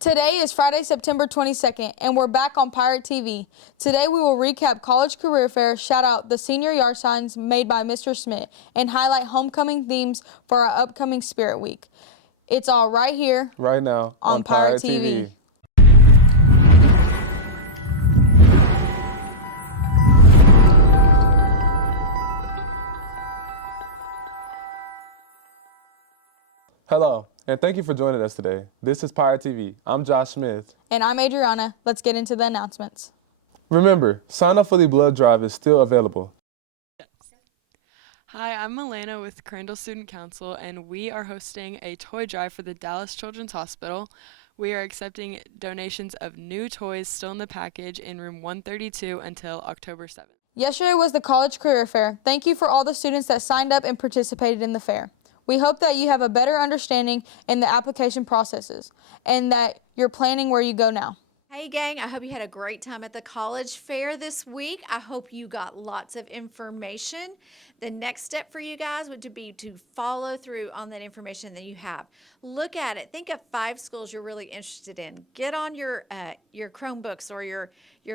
Today is Friday, September 22nd, and we're back on Pirate TV. Today we will recap College Career Fair, shout out the senior yard signs made by Mr. Smith, and highlight homecoming themes for our upcoming Spirit Week. It's all right here, right now, on Pirate TV. Hello, and thank you for joining us today. This is Pirate TV. I'm Josh Smith. And I'm Adriana. Let's get into the announcements. Remember, sign up for the blood drive is still available. Hi, I'm Milena with Crandall Student Council, and we are hosting a toy drive for the Dallas Children's Hospital. We are accepting donations of new toys still in the package in room 132 until October 7th. Yesterday was the College Career Fair. Thank you for all the students that signed up and participated in the fair. We hope that you have a better understanding in the application processes and that you're planning where you go now. Hey gang, I hope you had a great time at the college fair this week. I hope you got lots of information. The next step for you guys would be to follow through on that information that you have. Look at it. Think of 5 schools you're really interested in. Get on your Chromebooks or your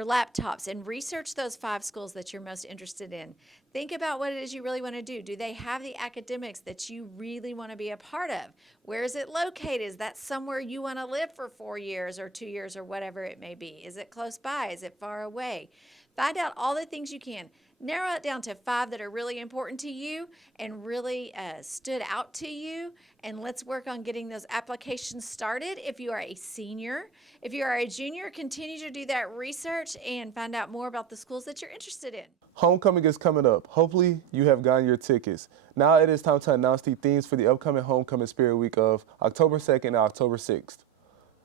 laptops and research those 5 schools that you're most interested in. Think about what it is you really want to do. Do they have the academics that you really want to be a part of? Where is it located? Is that somewhere you want to live for 4 years or 2 years or whatever it may be? Is it close by? Is it far away? Find out all the things you can. Narrow it down to 5 that are really important to you and really stood out to you. And let's work on getting those applications started if you are a senior. If you are a junior, continue to do that research and find out more about the schools that you're interested in. Homecoming is coming up. Hopefully, you have gotten your tickets. Now it is time to announce the themes for the upcoming Homecoming Spirit Week of October 2nd and October 6th.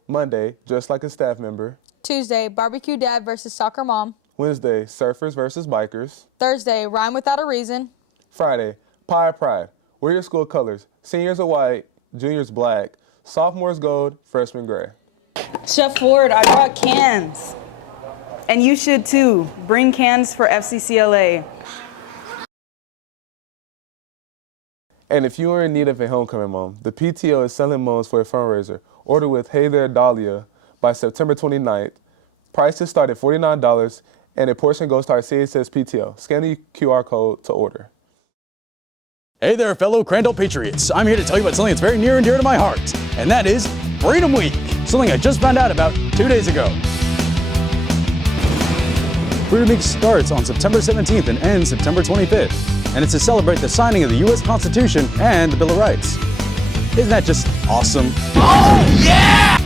Monday, just like a staff member. Tuesday, barbecue dad versus soccer mom. Wednesday, surfers versus bikers. Thursday, rhyme without a reason. Friday, Pie Pride. Wear your school colors. Seniors are white, juniors black, sophomores gold, freshmen gray. Chef Ward, I brought cans. And you should too. Bring cans for FCCLA. And if you are in need of a homecoming mom, the PTO is selling moms for a fundraiser. Order with Hey There Dahlia by September 29th. Prices start at $49 and a portion goes to our CSS PTO. Scan the QR code to order. Hey there, fellow Crandall Patriots. I'm here to tell you about something that's very near and dear to my heart, and that is Freedom Week, something I just found out about 2 days ago. Freedom Week starts on September 17th and ends September 25th, and it's to celebrate the signing of the U.S. Constitution and the Bill of Rights. Isn't that just awesome? Oh, yeah!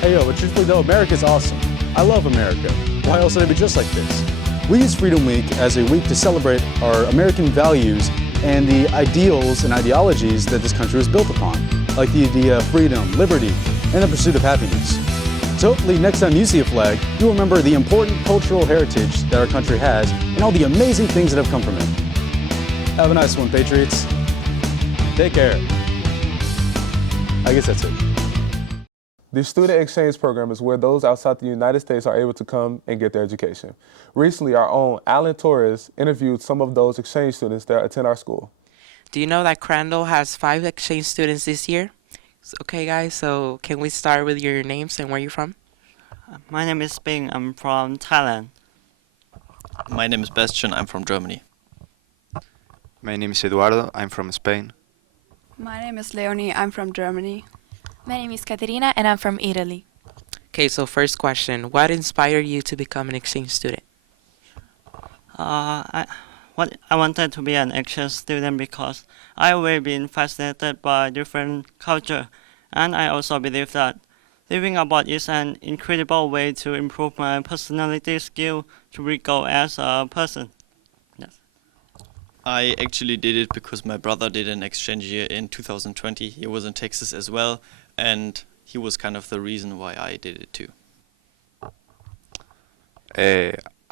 Hey, yo, but truthfully though, America's awesome. I love America. Why else would it be just like this? We use Freedom Week as a week to celebrate our American values and the ideals and ideologies that this country was built upon, like the idea of freedom, liberty, and the pursuit of happiness. So hopefully next time you see a flag, you'll remember the important cultural heritage that our country has and all the amazing things that have come from it. Have a nice one, Patriots. Take care. I guess that's it. The Student Exchange Program is where those outside the United States are able to come and get their education. Recently, our own Alan Torres interviewed some of those exchange students that attend our school. Do you know that Crandall has 5 exchange students this year? Okay, guys, so can we start with your names and where you're from? My name is Bing. I'm from Thailand. My name is Bastian. I'm from Germany. My name is Eduardo. I'm from Spain. My name is Leonie. I'm from Germany. My name is Caterina and I'm from Italy. Okay, so first question, what inspired you to become an exchange student? I wanted to be an exchange student because I always been fascinated by different culture, and I also believe that living abroad is an incredible way to improve my personality skill to grow as a person. Yes. I actually did it because my brother did an exchange year in 2020. He was in Texas as well, and he was kind of the reason why I did it too.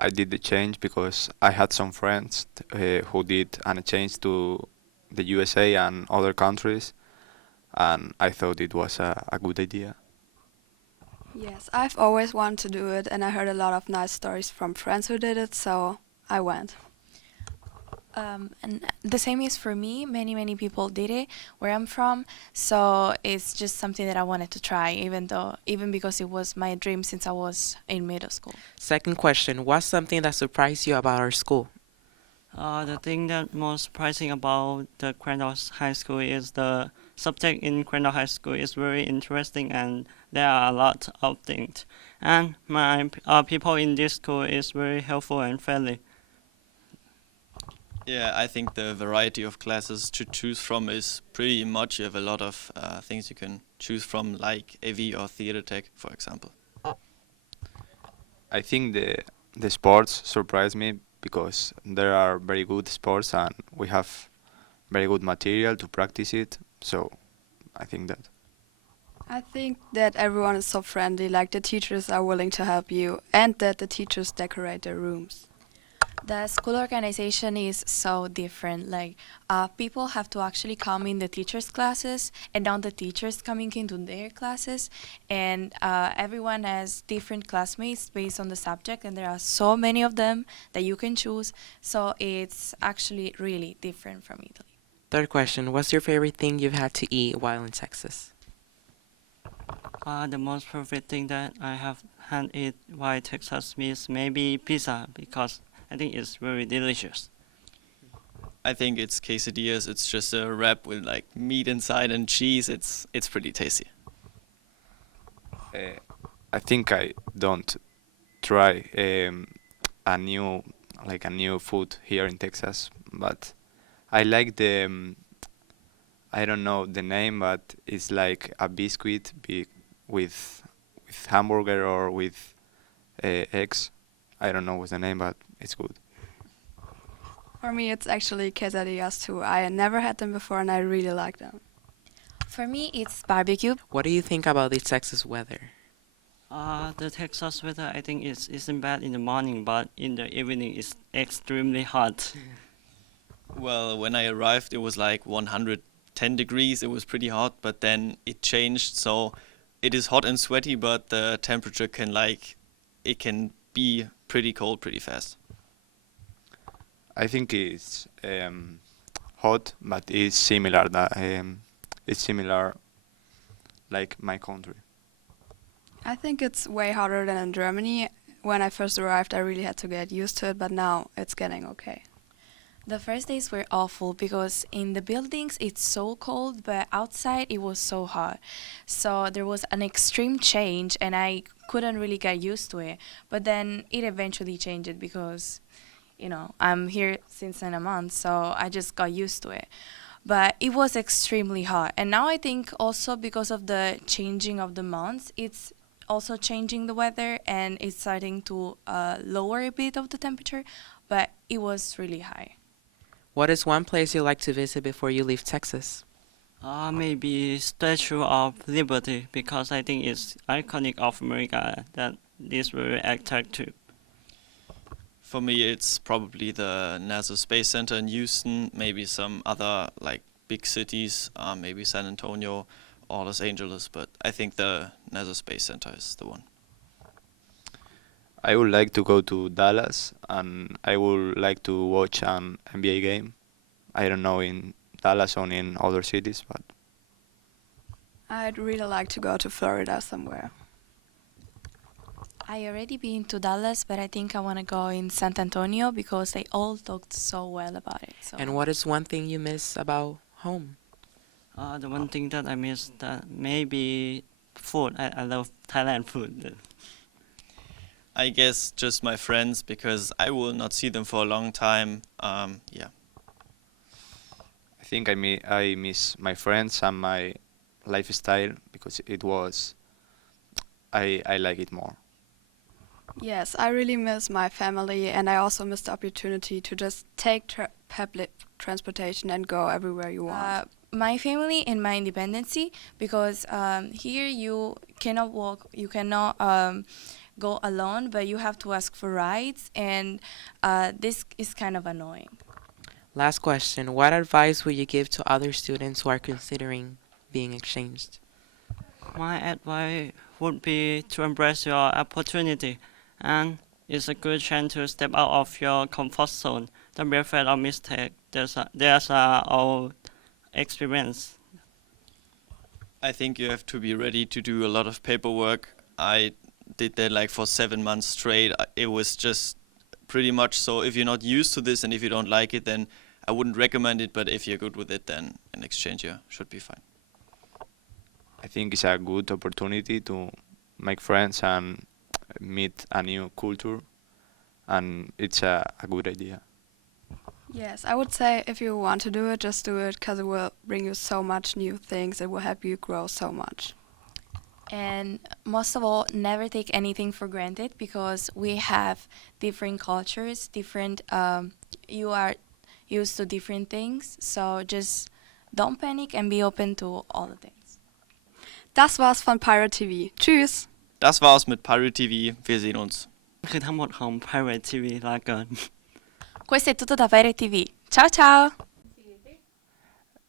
I did the change because I had some friends who did an exchange to the USA and other countries, and I thought it was a good idea. Yes, I've always wanted to do it, and I heard a lot of nice stories from friends who did it, so I went. And the same is for me. Many people did it where I'm from, so it's just something that I wanted to try, even because it was my dream since I was in middle school. Second question, what's something that surprised you about our school? The thing that most surprising about the Crandall High School is the subject in Crandall High School is very interesting and there are a lot of things. And my people in this school is very helpful and friendly. Yeah, I think the variety of classes to choose from is pretty much. You have a lot of things you can choose from, like AV or theater tech, for example. I think the sports surprise me because there are very good sports and we have very good material to practice it. So I think that. I think that everyone is so friendly, like the teachers are willing to help you, and that the teachers decorate their rooms. The school organization is so different. Like, people have to actually come in the teachers' classes, and now the teachers coming into their classes, and everyone has different classmates based on the subject, and there are so many of them that you can choose. So it's actually really different from Italy. Third question, what's your favorite thing you've had to eat while in Texas? The most perfect thing that I have had it while Texas is maybe pizza because I think it's very delicious. I think it's quesadillas. It's just a wrap with like meat inside and cheese. It's pretty tasty. I think I don't try a new food here in Texas, but I like I don't know the name, but it's like a biscuit with hamburger or with eggs. I don't know what's the name, but it's good. For me, it's actually quesadillas too. I never had them before and I really like them. For me, it's barbecue. What do you think about the Texas weather? The Texas weather I think isn't bad in the morning, but in the evening it's extremely hot. Well, when I arrived, it was like 110 degrees. It was pretty hot, but then it changed. So it is hot and sweaty, but the temperature can be pretty cold pretty fast. I think it's hot, but it's similar like my country. I think it's way hotter than in Germany. When I first arrived, I really had to get used to it, but now it's getting okay. The first days were awful because in the buildings it's so cold, but outside it was so hot. So there was an extreme change and I couldn't really get used to it. But then it eventually changed because, I'm here since in a month, so I just got used to it. But it was extremely hot. And now I think also because of the changing of the months, it's also changing the weather and it's starting to lower a bit of the temperature, but it was really high. What is one place you'd like to visit before you leave Texas? Maybe Statue of Liberty because I think it's iconic of America that is very attractive. For me, it's probably the NASA Space Center in Houston, maybe some other like big cities, maybe San Antonio or Los Angeles, but I think the NASA Space Center is the one. I would like to go to Dallas and I would like to watch an NBA game. I don't know in Dallas or in other cities, but I'd really like to go to Florida somewhere. I already been to Dallas, but I think I want to go in San Antonio because they all talked so well about it. So. And what is one thing you miss about home? The one thing that I miss that maybe food. I love Thailand food. I guess just my friends because I will not see them for a long time. Yeah. I think I miss my friends and my lifestyle because I like it more. Yes, I really miss my family and I also miss the opportunity to just take public transportation and go everywhere you want. My family and my independency because here you cannot walk, you cannot go alone, but you have to ask for rides and this is kind of annoying. Last question, what advice would you give to other students who are considering being exchanged? My advice would be to embrace your opportunity and it's a good chance to step out of your comfort zone don't be afraid of mistake. There's our experience. I think you have to be ready to do a lot of paperwork. I did that like for 7 months straight. It was just pretty much so. If you're not used to this and if you don't like it, then I wouldn't recommend it. But if you're good with it, then an exchange year should be fine. I think it's a good opportunity to make friends and meet a new culture, and it's a good idea. Yes, I would say if you want to do it, just do it because it will bring you so much new things. It will help you grow so much. And most of all, never take anything for granted because we have different cultures, you are used to different things. So just don't panic and be open to all the things. Das war's von Pirate TV. Tschüss! Das war's mit Pirate TV. Wir sehen uns. คือทั้งหมดของ Pirate TV ลาเกิน Questo è tutto da Pirate TV. Ciao ciao!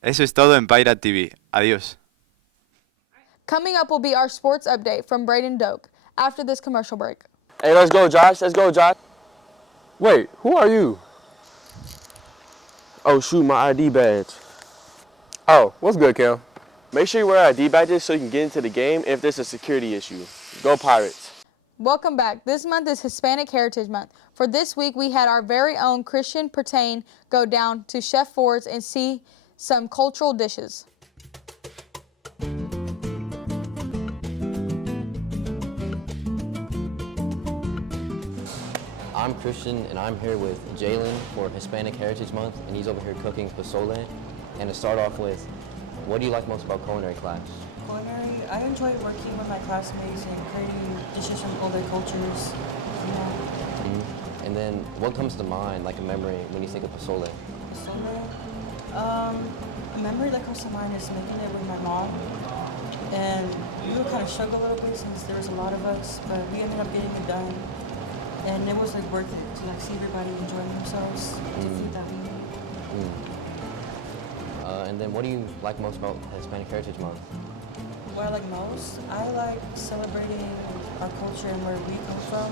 Eso es todo en Pirate TV. Adiós. Coming up will be our sports update from Braden Doak after this commercial break. Hey, let's go, Josh. Let's go, Josh. Wait, who are you? Oh, shoot, my ID badge. Oh, what's good, Cam? Make sure you wear ID badges so you can get into the game if there's a security issue. Go Pirates. Welcome back. This month is Hispanic Heritage Month. For this week, we had our very own Christian Pertain go down to Chef Ford's and see some cultural dishes. I'm Christian, and I'm here with Jalen for Hispanic Heritage Month, and he's over here cooking pozole. And to start off with, what do you like most about culinary class? Culinary, I enjoyed working with my classmates and creating dishes from other cultures. And then, what comes to mind, like a memory, when you think of pozole? Pozole? A memory that comes to mind is making it with my mom. And we would kind of struggle a little bit since there was a lot of us, but we ended up getting it done. And it was like worth it to like see everybody enjoying themselves, the food that we made. And then what do you like most about Hispanic Heritage Month? What I like most? I like celebrating our culture and where we come from,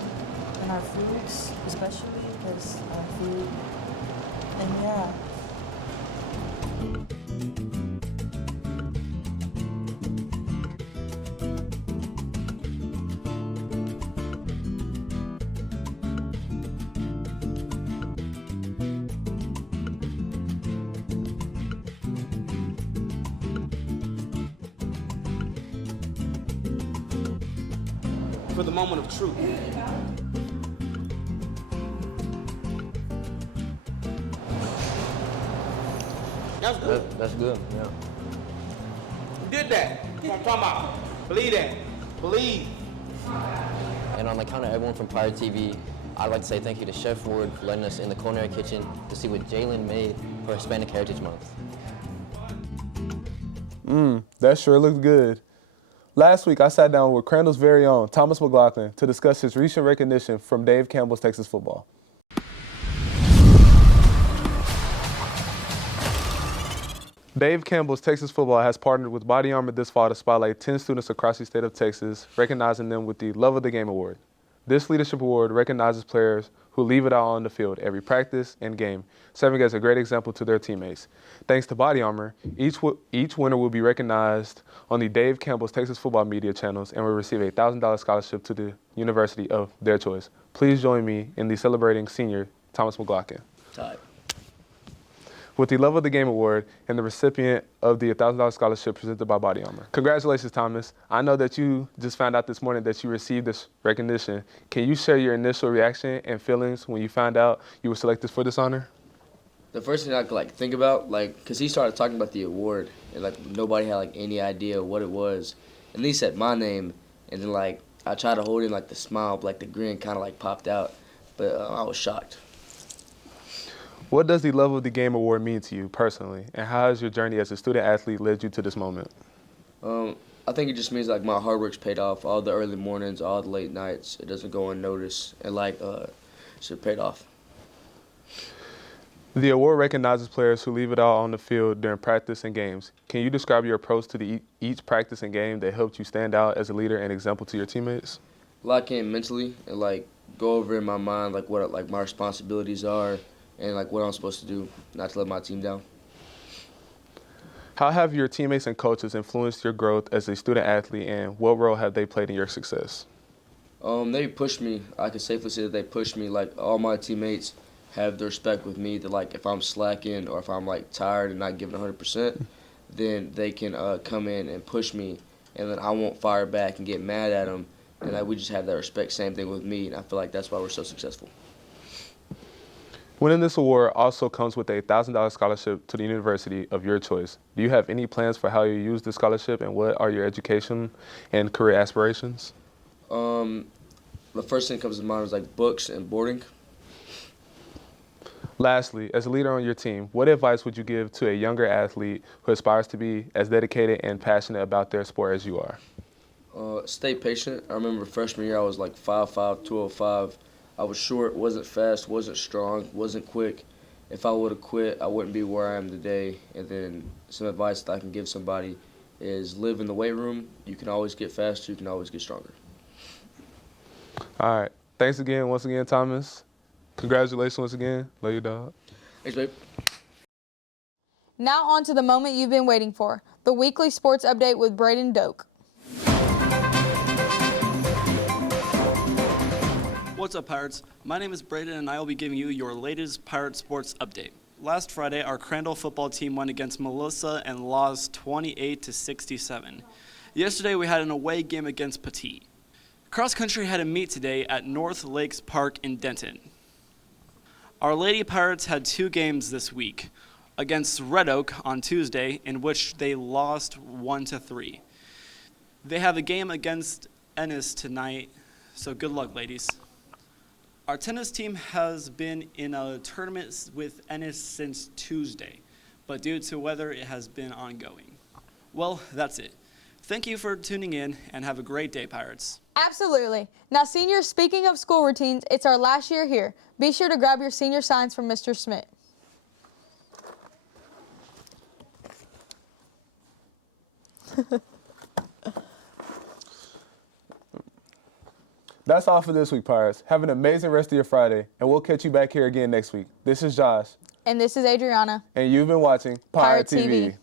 and our foods, especially because our food. And yeah. For the moment of truth. That's good. That's good, yeah. You did that. That's what I'm talking about. Believe that. Believe. And on the count of everyone from Pirate TV, I'd like to say thank you to Chef Ward for letting us in the culinary kitchen to see what Jalen made for Hispanic Heritage Month. That sure looks good. Last week, I sat down with Crandall's very own Thomas McLaughlin to discuss his recent recognition from Dave Campbell's Texas Football. Dave Campbell's Texas Football has partnered with Body Armor this fall to spotlight 10 students across the state of Texas, recognizing them with the Love of the Game Award. This leadership award recognizes players who leave it all on the field every practice and game, serving as a great example to their teammates. Thanks to Body Armor, each winner will be recognized on the Dave Campbell's Texas Football media channels and will receive a $1,000 scholarship to the university of their choice. Please join me in the celebrating senior, Thomas McLaughlin. Type. With the Love of the Game Award and the recipient of the $1,000 scholarship presented by Body Armor. Congratulations, Thomas. I know that you just found out this morning that you received this recognition. Can you share your initial reaction and feelings when you found out you were selected for this honor? The first thing I could think about, because he started talking about the award, and nobody had any idea what it was, and then he said my name, and then I tried to hold in the smile, but the grin kind of popped out, but I was shocked. What does the Love of the Game Award mean to you personally, and how has your journey as a student athlete led you to this moment? I think it just means my hard work's paid off. All the early mornings, all the late nights, it doesn't go unnoticed, and it paid off. The award recognizes players who leave it all on the field during practice and games. Can you describe your approach to each practice and game that helped you stand out as a leader and example to your teammates? Lock in mentally and go over in my mind what my responsibilities are, and like what I'm supposed to do, not to let my team down. How have your teammates and coaches influenced your growth as a student athlete, and what role have they played in your success? They pushed me. I can safely say that they pushed me. Like all my teammates have the respect with me that like if I'm slacking or if I'm like tired and not giving 100%, then they can come in and push me, and then I won't fire back and get mad at them. And we just have that respect. Same thing with me, and I feel like that's why we're so successful. Winning this award also comes with a $1,000 scholarship to the university of your choice. Do you have any plans for how you use the scholarship, and what are your education and career aspirations? The first thing that comes to mind is like books and boarding. Lastly, as a leader on your team, what advice would you give to a younger athlete who aspires to be as dedicated and passionate about their sport as you are? Stay patient. I remember freshman year I was like 5'5", 205. I was short, wasn't fast, wasn't strong, wasn't quick. If I would have quit, I wouldn't be where I am today. And then some advice that I can give somebody is live in the weight room. You can always get faster. You can always get stronger. All right. Thanks again, once again, Thomas. Congratulations once again. Love you, dog. Thanks, babe. Now on to the moment you've been waiting for, the weekly sports update with Braden Doak. What's up, Pirates? My name is Braden, and I will be giving you your latest Pirate sports update. Last Friday, our Crandall football team went against Melissa and lost 28-67. Yesterday, we had an away game against Petit. Cross country had a meet today at North Lakes Park in Denton. Our Lady Pirates had 2 games this week, against Red Oak on Tuesday, in which they lost 1-3. They have a game against Ennis tonight, so good luck, ladies. Our tennis team has been in a tournament with Ennis since Tuesday, but due to weather, it has been ongoing. Well, that's it. Thank you for tuning in, and have a great day, Pirates. Absolutely. Now, seniors, speaking of school routines, it's our last year here. Be sure to grab your senior signs from Mr. Smith. That's all for this week, Pirates. Have an amazing rest of your Friday, and we'll catch you back here again next week. This is Josh. And this is Adriana. And you've been watching Pirate TV.